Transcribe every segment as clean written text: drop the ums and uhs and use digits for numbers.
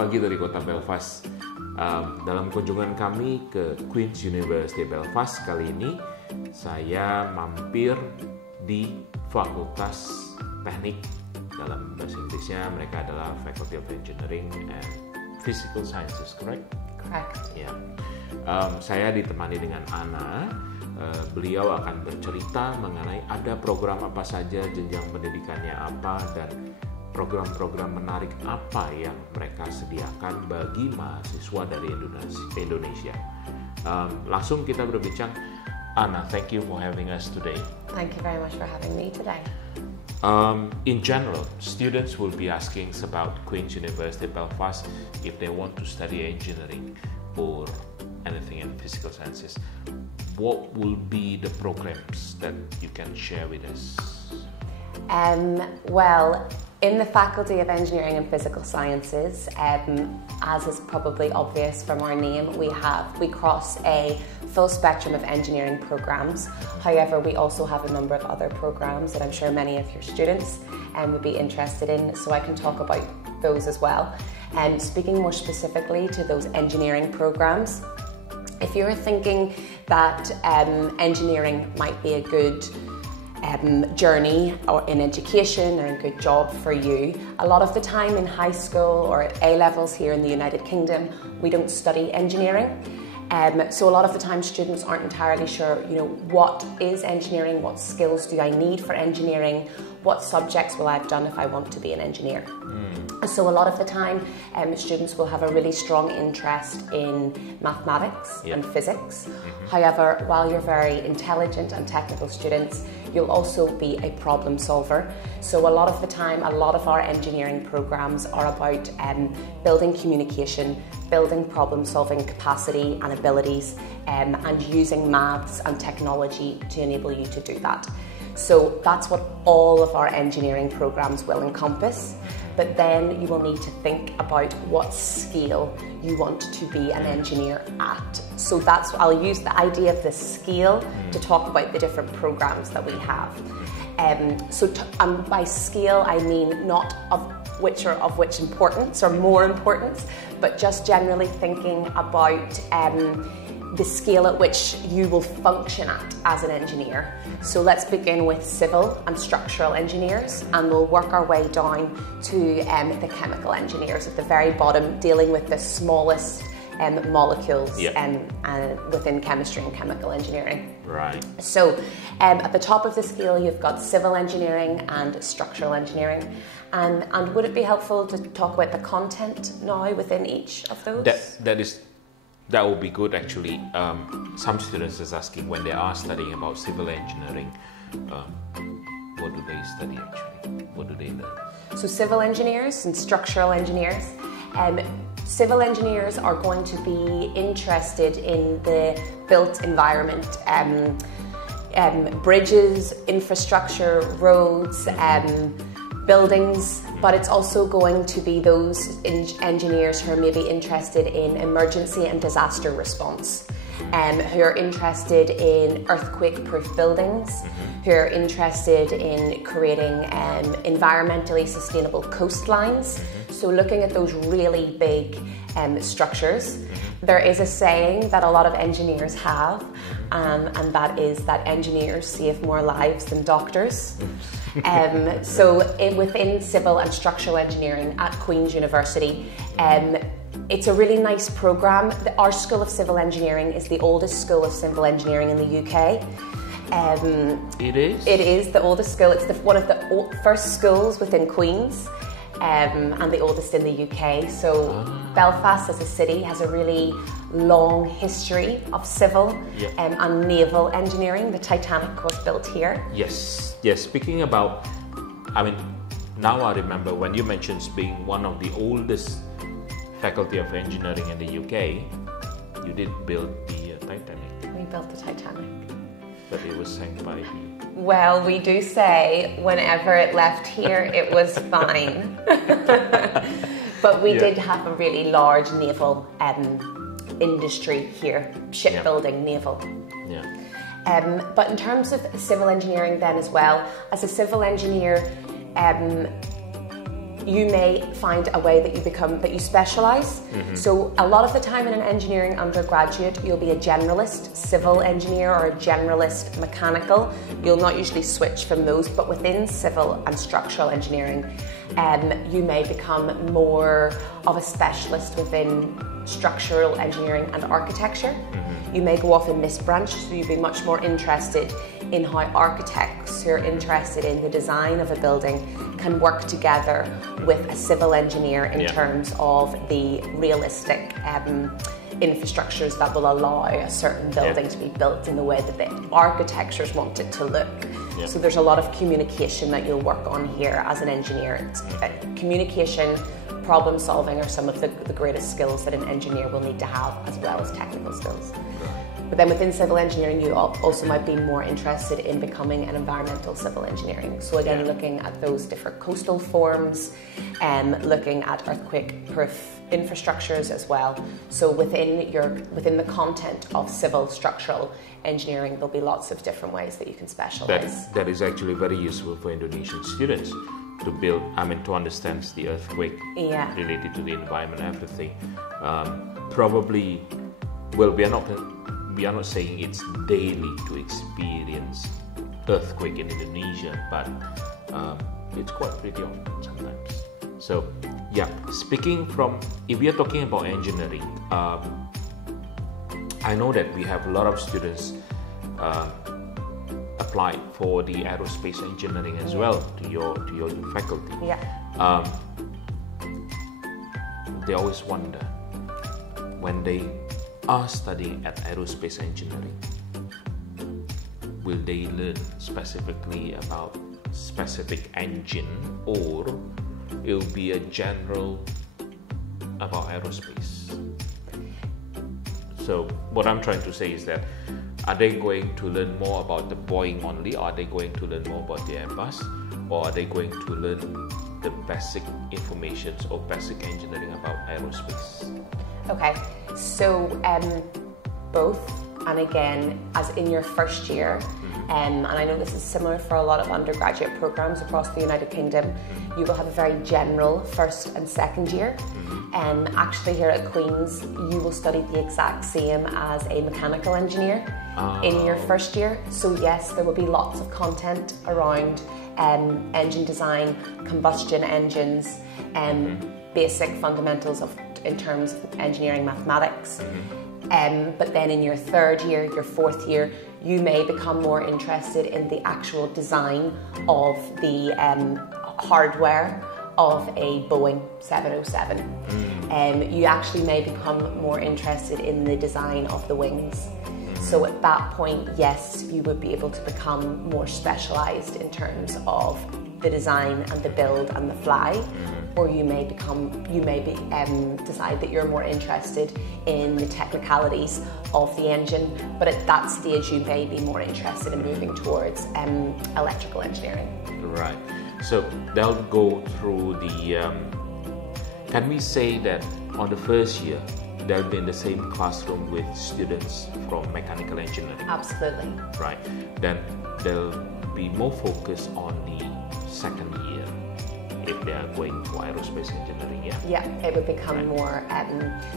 pagi dari kota Belfast. Dalam kunjungan kami ke Queen's University Belfast kali ini, saya mampir di Fakultas Teknik, dalam bahasa Inggrisnya mereka adalah Faculty of Engineering and Physical Sciences, correct? Correct. Ya. Saya ditemani dengan Ana. Beliau akan bercerita mengenai ada program apa saja, jenjang pendidikannya apa, dan program-program menarik apa yang mereka sediakan bagi mahasiswa dari Indonesia. Langsung kita berbincang. Ana, thank you for having us today. Thank you very much for having me today. In general, students will be asking about Queen's University Belfast if they want to study engineering or anything in physical sciences. What will be the programs that you can share with us? Well, in the Faculty of Engineering and Physical Sciences, as is probably obvious from our name, we cross a full spectrum of engineering programs. However, we also have a number of other programs that I'm sure many of your students would be interested in, so I can talk about those as well. Speaking more specifically to those engineering programs, if you're thinking that engineering might be a good journey or in education or a good job for you, a lot of the time in high school or at A-levels here in the United Kingdom, we don't study engineering. So a lot of the time students aren't entirely sure, what is engineering, what skills do I need for engineering, what subjects will I have done if I want to be an engineer. So a lot of the time students will have a really strong interest in mathematics and physics. However, while you're very intelligent and technical students, you'll also be a problem solver. So a lot of the time, a lot of our engineering programs are about building communication, building problem solving capacity and abilities, and using maths and technology to enable you to do that. So that's what all of our engineering programs will encompass. But then you will need to think about what scale you want to be an engineer at. So I'll use the idea of the scale to talk about the different programs that we have. By scale, I mean not of which are of which importance or more importance, but just generally thinking about the scale at which you will function at as an engineer. So let's begin with civil and structural engineers, and we'll work our way down to the chemical engineers at the very bottom, dealing with the smallest molecules within chemistry and chemical engineering. Right. So at the top of the scale, you've got civil engineering and structural engineering. And would it be helpful to talk about the content now within each of those? That would be good, actually. Some students is asking when they are studying about civil engineering, what do they study actually? What do they learn? So civil engineers and structural engineers. Civil engineers are going to be interested in the built environment, bridges, infrastructure, roads, buildings, but it's also going to be those engineers who are maybe interested in emergency and disaster response, who are interested in earthquake-proof buildings, who are interested in creating environmentally sustainable coastlines. So looking at those really big structures. There is a saying that a lot of engineers have, and that is that engineers save more lives than doctors. Within civil and structural engineering at Queen's University, it's a really nice programme. Our School of Civil Engineering is the oldest school of civil engineering in the UK. It is? It is the oldest school. It's one of the first schools within Queen's. And the oldest in the UK. So Belfast as a city has a really long history of civil and naval engineering. The Titanic was built here. Yes. Speaking about, now I remember when you mentioned being one of the oldest faculty of engineering in the UK, you did build the Titanic. We built the Titanic. But it was sank by Well, we do say whenever it left here, it was fine. But we did have a really large naval industry here, shipbuilding, naval. But in terms of civil engineering then as well, as a civil engineer, you may find a way that you specialise. So a lot of the time in an engineering undergraduate, you'll be a generalist civil engineer or a generalist mechanical. You'll not usually switch from those, but within civil and structural engineering, you may become more of a specialist within structural engineering and architecture. You may go off in this branch, so you'd be much more interested in how architects who are interested in the design of a building can work together with a civil engineer in terms of the realistic infrastructures that will allow a certain building to be built in the way that the architectures want it to look. So there's a lot of communication that you'll work on here as an engineer. Communication, problem solving are some of the greatest skills that an engineer will need to have, as well as technical skills. But then within civil engineering, you also might be more interested in becoming an environmental civil engineering. So again, looking at those different coastal forms, looking at earthquake-proof infrastructures as well. So within the content of civil structural engineering, there'll be lots of different ways that you can specialize. That is actually very useful for Indonesian students to build, to understand the earthquake related to the environment, everything. Probably, well, we are not saying it's daily to experience earthquake in Indonesia, but it's quite pretty often sometimes. So, speaking from, if we are talking about engineering, I know that we have a lot of students applied for the aerospace engineering as well to your faculty. They always wonder, when they are studying at aerospace engineering, will they learn specifically about specific engine, or it'll be a general about aerospace? So what I'm trying to say is that, are they going to learn more about the Boeing only, or are they going to learn more about the Airbus, or are they going to learn the basic information or basic engineering about aerospace? Okay, so both, and again, as in your first year, and I know this is similar for a lot of undergraduate programs across the United Kingdom, you will have a very general first and second year. Actually here at Queen's, you will study the exact same as a mechanical engineer in your first year. So yes, there will be lots of content around engine design, combustion engines, basic fundamentals in terms of engineering mathematics. But then in your third year, your fourth year, you may become more interested in the actual design of the hardware of a Boeing 707. You actually may become more interested in the design of the wings. So at that point, yes, you would be able to become more specialised in terms of the design and the build and the fly, or you may decide that you're more interested in the technicalities of the engine, but at that stage you may be more interested in moving towards electrical engineering. Right. So they'll go through the, can we say that on the first year, they'll be in the same classroom with students from mechanical engineering? Absolutely. Right. Then they'll be more focused on the second year if they are going for aerospace engineering, it would become more,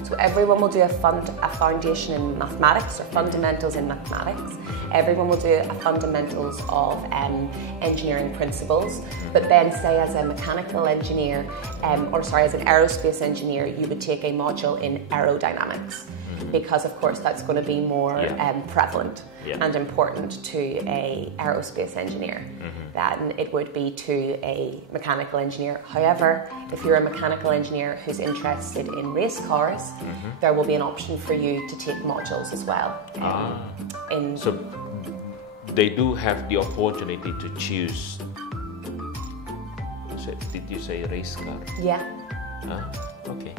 so everyone will do a foundation in mathematics or fundamentals in mathematics. Everyone will do a fundamentals of engineering principles, but then say as a mechanical engineer, as an aerospace engineer, you would take a module in aerodynamics, because of course that's going to be more prevalent and important to a aerospace engineer than it would be to a mechanical engineer. However, if you're a mechanical engineer who's interested in race cars, there will be an option for you to take modules as well. So they do have the opportunity to choose. Did you say race car? Okay,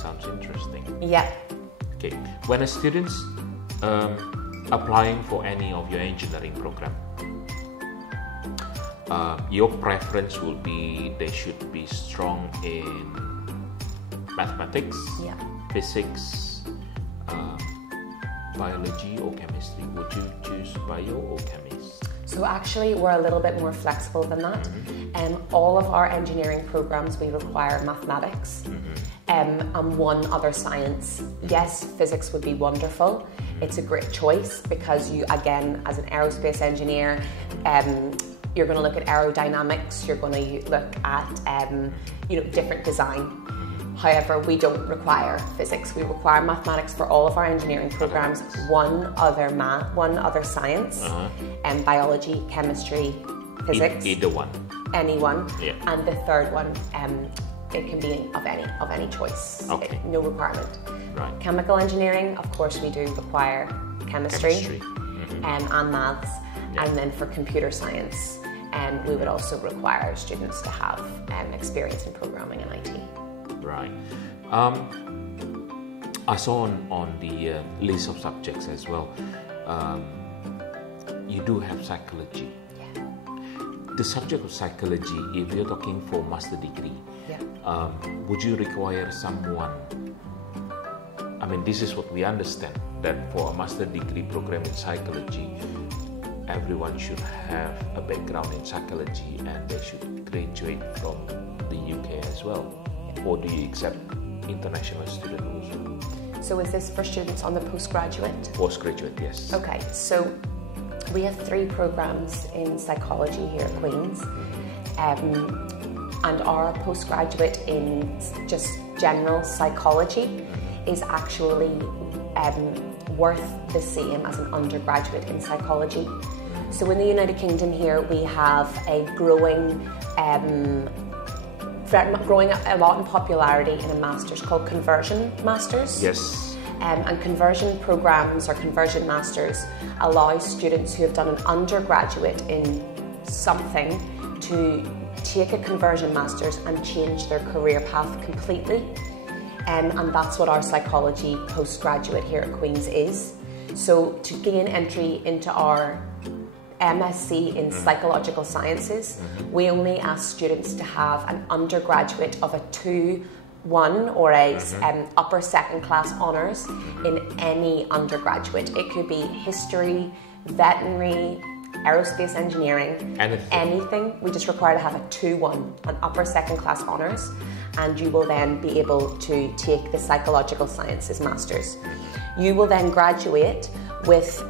sounds interesting. Okay, when a student's applying for any of your engineering program, your preference will be they should be strong in mathematics, physics, biology or chemistry. Would you choose bio or chemist? So actually, we're a little bit more flexible than that. All of our engineering programs, we require mathematics and one other science. Yes, physics would be wonderful. It's a great choice because you, again, as an aerospace engineer, you're going to look at aerodynamics, you're going to look at different design. However, we don't require physics. We require mathematics for all of our engineering programs, one other science, biology, chemistry, physics. Either one. Any one. Yeah. And the third one, it can be of any choice. Okay. No requirement. Right. Chemical engineering, of course, we do require chemistry. And maths. Yeah. And then for computer science, we would also require students to have experience in programming and IT. Right. I saw on the list of subjects as well, you do have psychology. Yeah. The subject of psychology, if you're talking for master degree, would you require someone, I mean, this is what we understand, that for a master degree program in psychology, everyone should have a background in psychology and they should graduate from the UK as well. Or do you accept international students also? So is this for students on the postgraduate? Postgraduate, yes. Okay, so we have 3 programs in psychology here at Queen's. And our postgraduate in just general psychology is actually worth the same as an undergraduate in psychology. So in the United Kingdom here, we have a growing a lot in popularity in a master's called conversion masters. Yes. And conversion programs or conversion masters allow students who have done an undergraduate in something to take a conversion masters and change their career path completely. And that's what our psychology postgraduate here at Queen's is. So to gain entry into our MSc in psychological sciences, we only ask students to have an undergraduate of a 2-1 or a upper second class honours in any undergraduate. It could be history, veterinary, aerospace engineering, anything. We just require to have a 2-1, an upper second class honours, and you will then be able to take the psychological sciences masters. You will then graduate with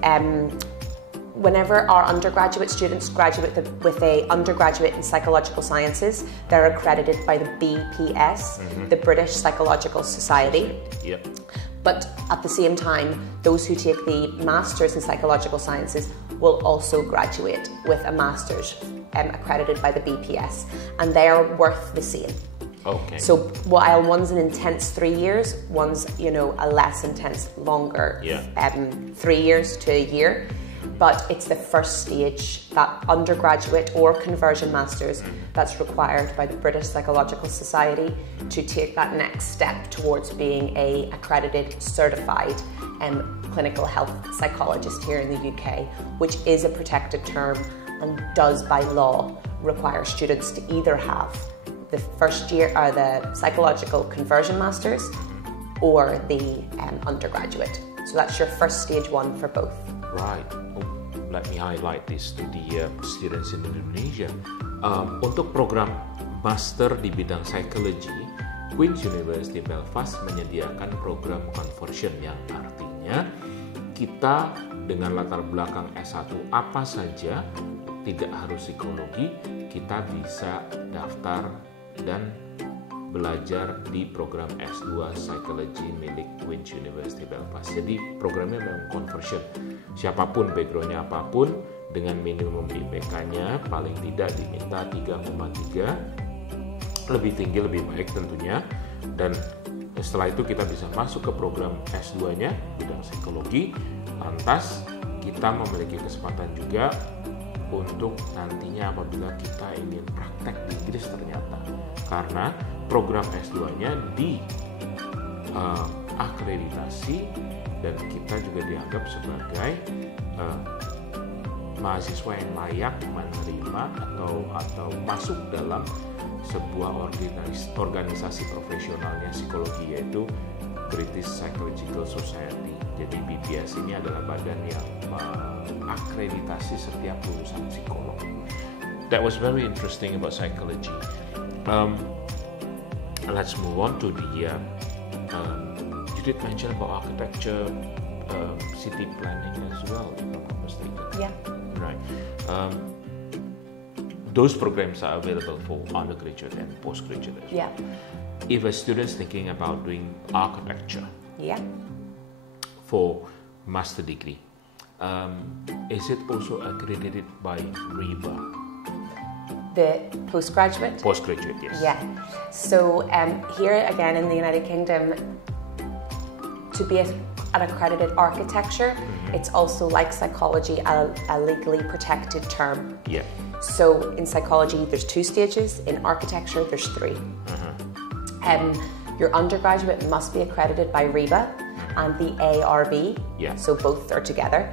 whenever our undergraduate students graduate with a undergraduate in psychological sciences, they're accredited by the BPS, the British Psychological Society. Yep. But at the same time, those who take the Masters in Psychological Sciences will also graduate with a Masters accredited by the BPS, and they are worth the same. Okay. So while one's an intense 3 years, one's a less intense, longer 3 years to a year. But it's the first stage, that undergraduate or conversion masters, that's required by the British Psychological Society to take that next step towards being a accredited, certified clinical health psychologist here in the UK, which is a protected term and does by law require students to either have the first year or the psychological conversion masters or the undergraduate. So that's your first stage 1 for both. Right. Let me highlight this to the students in Indonesia. Untuk program master di bidang psychology, Queen's University Belfast menyediakan program conversion yang artinya kita dengan latar belakang S1 apa saja, tidak harus psikologi, kita bisa daftar dan belajar di program S2 Psychology milik Queen's University Belfast. Jadi programnya memang conversion. Siapapun backgroundnya apapun, dengan minimum IBEC-nya paling tidak diminta 3,3, lebih tinggi lebih baik tentunya. Dan setelah itu kita bisa masuk ke program S2-nya bidang psikologi. Lantas kita memiliki kesempatan juga untuk nantinya apabila kita ingin praktek di Inggris ternyata, karena program S2-nya di akreditasi dan kita juga dianggap sebagai mahasiswa yang layak menerima atau masuk dalam sebuah organisasi profesionalnya psikologi, yaitu British Psychological Society. Jadi BPS ini adalah badan yang akreditasi setiap lulusan psikolog. That was very interesting about psychology. Let's move on to the. You did mention about architecture, city planning as well, if I'm not mistaken. Yeah. Right. Those programs are available for undergraduate and postgraduate as well. Yeah. If a student's thinking about doing architecture, Yeah. for master degree, is it also accredited by RIBA? The postgraduate? Postgraduate, yes. Yeah. So here again in the United Kingdom, to be an accredited architecture, it's also like psychology, a legally protected term. Yeah. So in psychology, there's 2 stages. In architecture, there's 3. Your undergraduate must be accredited by RIBA and the ARB. Yeah. So both are together.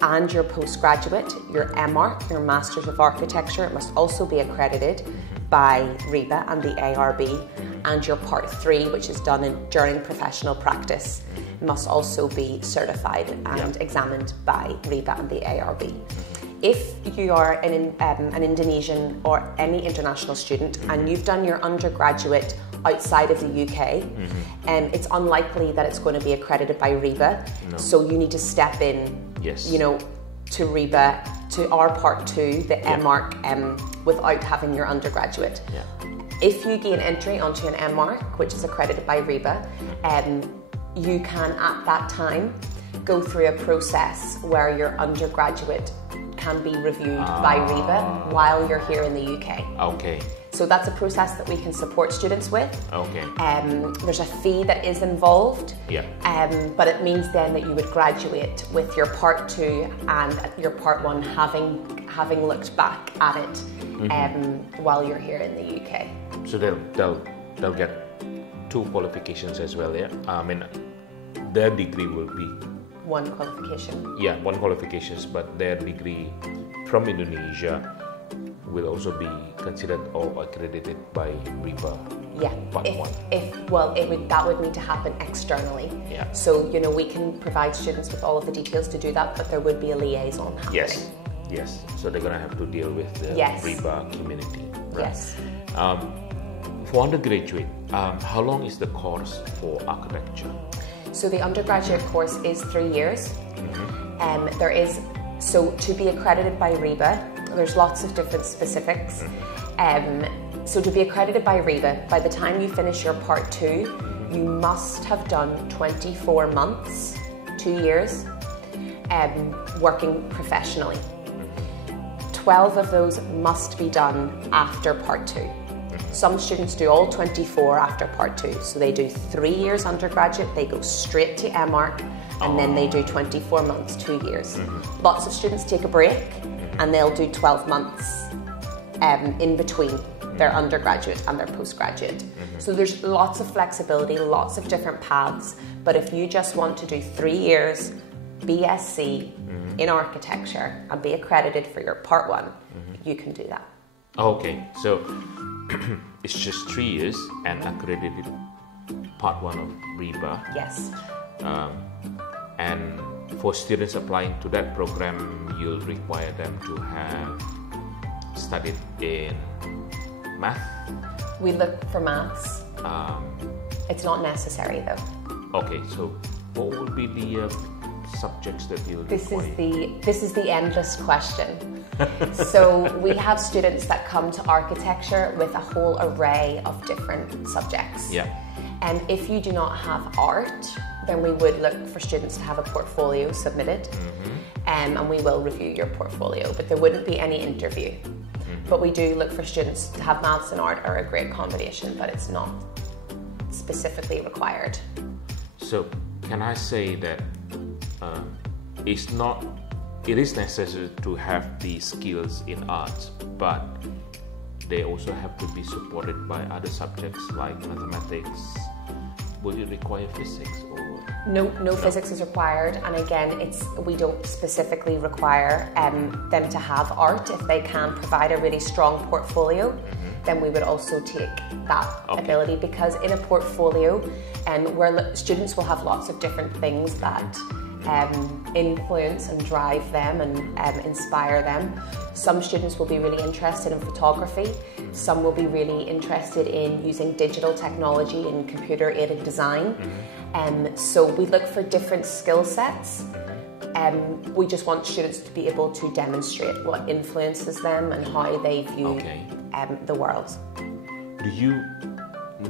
And your postgraduate, your MArch, your Masters of Architecture, must also be accredited by RIBA and the ARB. And your Part 3, which is done during professional practice, must also be certified and examined by RIBA and the ARB. If you are an Indonesian or any international student and you've done your undergraduate outside of the UK, it's unlikely that it's going to be accredited by RIBA. No. So you need to step in, to RIBA, to our Part 2, the MArch, without having your undergraduate. Yeah. If you gain entry onto an MArch, which is accredited by RIBA, you can at that time go through a process where your undergraduate can be reviewed by RIBA while you're here in the UK. Okay. So that's a process that we can support students with. Okay. There's a fee that is involved. Yeah. But it means then that you would graduate with your Part 2 and your Part 1 having looked back at it while you're here in the UK. So they'll get 2 qualifications as well, yeah? I mean, their degree will be 1 qualification. Yeah, 1 qualifications, but their degree from Indonesia will also be considered or accredited by RIBA. Yeah, Part 1. That would need to happen externally. Yeah. So, we can provide students with all of the details to do that, but there would be a liaison happening. Yes. So they're gonna have to deal with the RIBA community. Right? Yes. For undergraduate, how long is the course for architecture? So the undergraduate course is 3 years. So to be accredited by RIBA, there's lots of different specifics. So to be accredited by RIBA, by the time you finish your Part 2, you must have done 24 months, 2 years, working professionally. 12 of those must be done after Part 2. Some students do all 24 after Part 2. So they do 3 years undergraduate, they go straight to MArch, and then they do 24 months, 2 years. Lots of students take a break, and they'll do 12 months in between their undergraduate and their postgraduate. So there's lots of flexibility, lots of different paths, but if you just want to do 3 years BSc in architecture and be accredited for your Part 1, you can do that. Okay, so it's just 3 years and accredited Part 1 of RIBA. Yes. And for students applying to that program, you'll require them to have studied in math. We look for maths. It's not necessary though. Okay, so what would be the subjects that you'll require? This is the endless question. So we have students that come to architecture with a whole array of different subjects. Yeah. And if you do not have art, then we would look for students to have a portfolio submitted, and we will review your portfolio, but there wouldn't be any interview. But we do look for students to have maths and art are a great combination, but it's not specifically required. So can I say that it is necessary to have the skills in arts, but they also have to be supported by other subjects like mathematics. Will you require physics or? No physics is required, and again, we don't specifically require them to have art if they can provide a really strong portfolio. then we would also take that ability, because in a portfolio, where students will have lots of different things that influence and drive them and inspire them. Some students will be really interested in photography. Some will be really interested in using digital technology and computer-aided design. So we look for different skill sets. We just want students to be able to demonstrate what influences them and how they view the world. Do you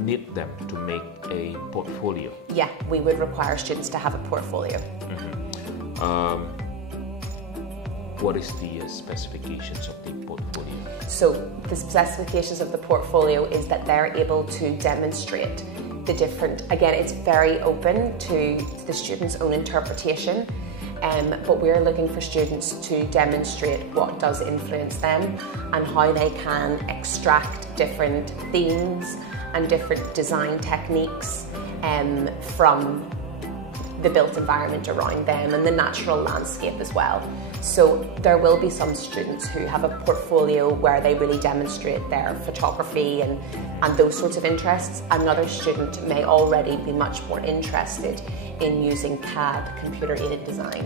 need them to make a portfolio? Yeah, we would require students to have a portfolio. What is the specifications of the portfolio? So the specifications of the portfolio is that they're able to demonstrate the different, again, it's very open to the student's own interpretation, but we're looking for students to demonstrate what does influence them and how they can extract different themes and different design techniques from the built environment around them and the natural landscape as well. So there will be some students who have a portfolio where they really demonstrate their photography and those sorts of interests. Another student may already be much more interested in using CAD, computer-aided design.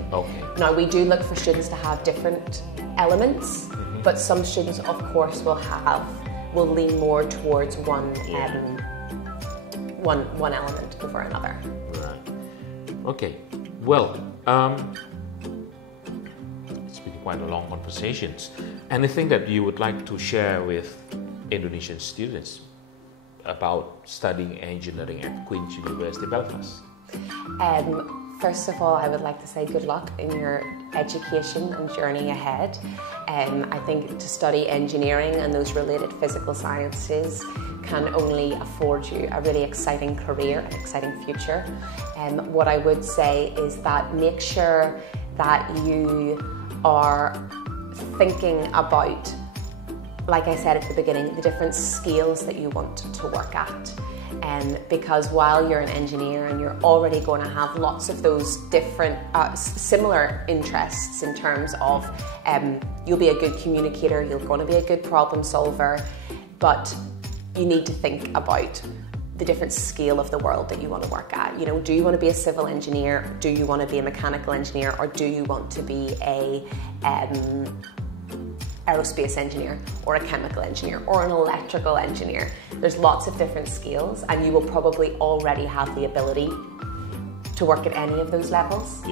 Now we do look for students to have different elements, but some students of course will lean more towards one element over another. Okay, well, it's been quite a long conversation. Anything that you would like to share with Indonesian students about studying engineering at Queen's University Belfast? First of all, I would like to say good luck in your education and journey ahead. I think to study engineering and those related physical sciences can only afford you a really exciting career, an exciting future. What I would say is that make sure that you are thinking about, like I said at the beginning, the different skills that you want to work at. Because while you're an engineer and you're already going to have lots of those different similar interests in terms of you'll be a good communicator, you're going to be a good problem solver, but you need to think about the different scale of the world that you want to work at. You know, do you want to be a civil engineer? Do you want to be a mechanical engineer? Or do you want to be a aerospace engineer or a chemical engineer or an electrical engineer? There's lots of different skills, and you will probably already have the ability to work at any of those levels.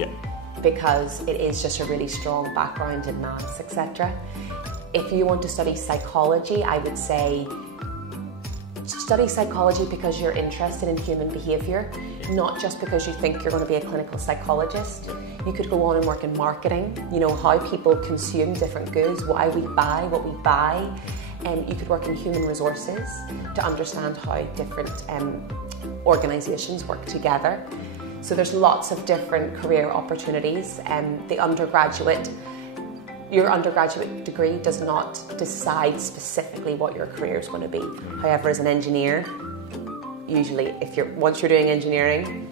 Because it is just a really strong background in maths, etc. If you want to study psychology, I would say study psychology because you're interested in human behaviour, not just because you think you're going to be a clinical psychologist. You could go on and work in marketing, you know, how people consume different goods, why we buy what we buy. And you could work in human resources to understand how different organisations work together. So there's lots of different career opportunities. Your undergraduate degree does not decide specifically what your career is going to be. However, as an engineer, usually once you're doing engineering,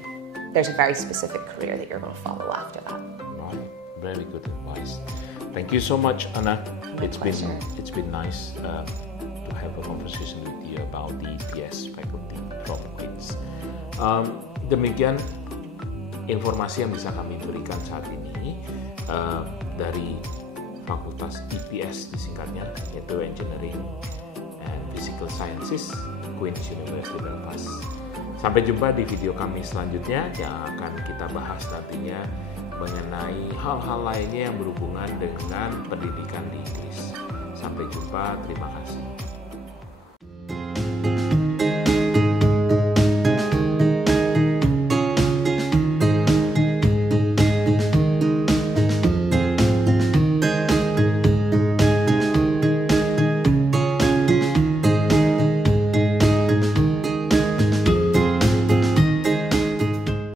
there's a very specific career that you're going to follow after that. Right. Very good advice. Thank you so much, Anna. It's been nice to have a conversation with you about the PS faculty from Queen's. Demikian informasi yang bisa kami berikan saat ini dari Fakultas IPS disingkatnya, yaitu Engineering and Physical Sciences, Queen's University Belfast. Sampai jumpa di video kami selanjutnya yang akan kita bahas nantinya mengenai hal-hal lainnya yang berhubungan dengan pendidikan di Inggris. Sampai jumpa, terima kasih.